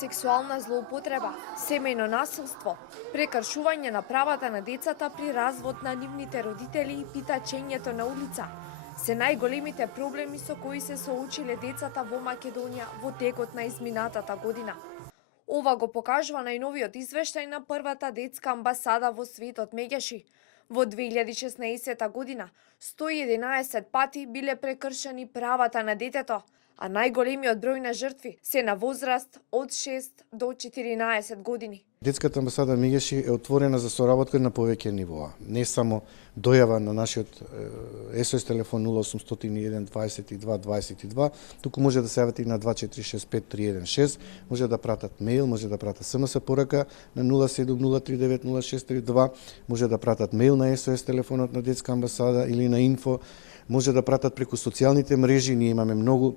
сексуална злоупотреба, семејно насилство, прекршување на правата на децата при развод на нивните родители и питачењето на улица се најголемите проблеми со кои се соочиле децата во Македонија во текот на изминатата година. Ова го покажува најновиот извештај на првата детска амбасада во светот Меѓаши. Во 2016 година 111 пати биле прекршени правата на детето, а најголемиот број на жртви се на возраст од 6 до 14 години. Детската амбасада Меѓаши е отворена за соработка на повеќе нивоа. Не само дојава на нашиот СОС телефон 0801 22 22, туку може да се јавите и на 2465316, може да пратат мејл, може да пратат СМС порака на 0703900632, може да пратат мејл на СОС телефонот на детска амбасада или на инфо, може да пратат преку социјалните мрежи, ние имаме многу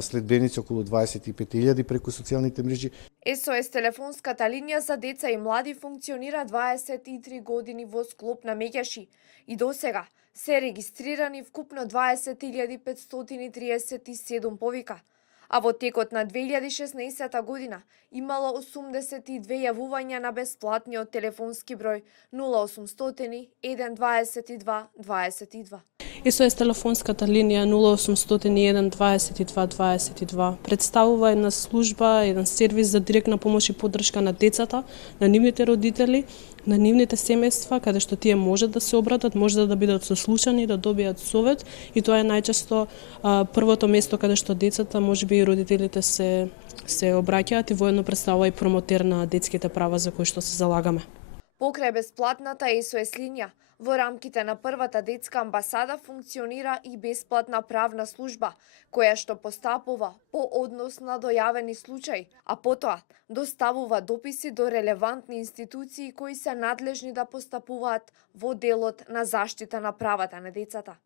следбеници, околу 25.000 преку социјалните мрежи. СОС телефонската линија за деца и млади функционира 23 години во склоп на Меѓаши и досега се регистрирани вкупно 20.537 повика, а во текот на 2016 година имало 82 јавувања на бесплатниот телефонски број 0800 122 22. СОС телефонската линија 0801 22 22 представува една служба, еден сервис за директна помош и поддршка на децата, на нивните родители, на нивните семејства, каде што тие можат да се обратат, може да бидат сослушани, да добијат совет, и тоа е најчесто првото место каде што децата, можеби и родителите се обраќаат, и воедно представува и промотер на детските права за кои што се залагаме. Покрај бесплатната СОС линија, во рамките на првата детска амбасада функционира и бесплатна правна служба, која што постапува по однос на дојавени случаи, а потоа доставува дописи до релевантни институции кои се надлежни да постапуваат во делот на заштита на правата на децата.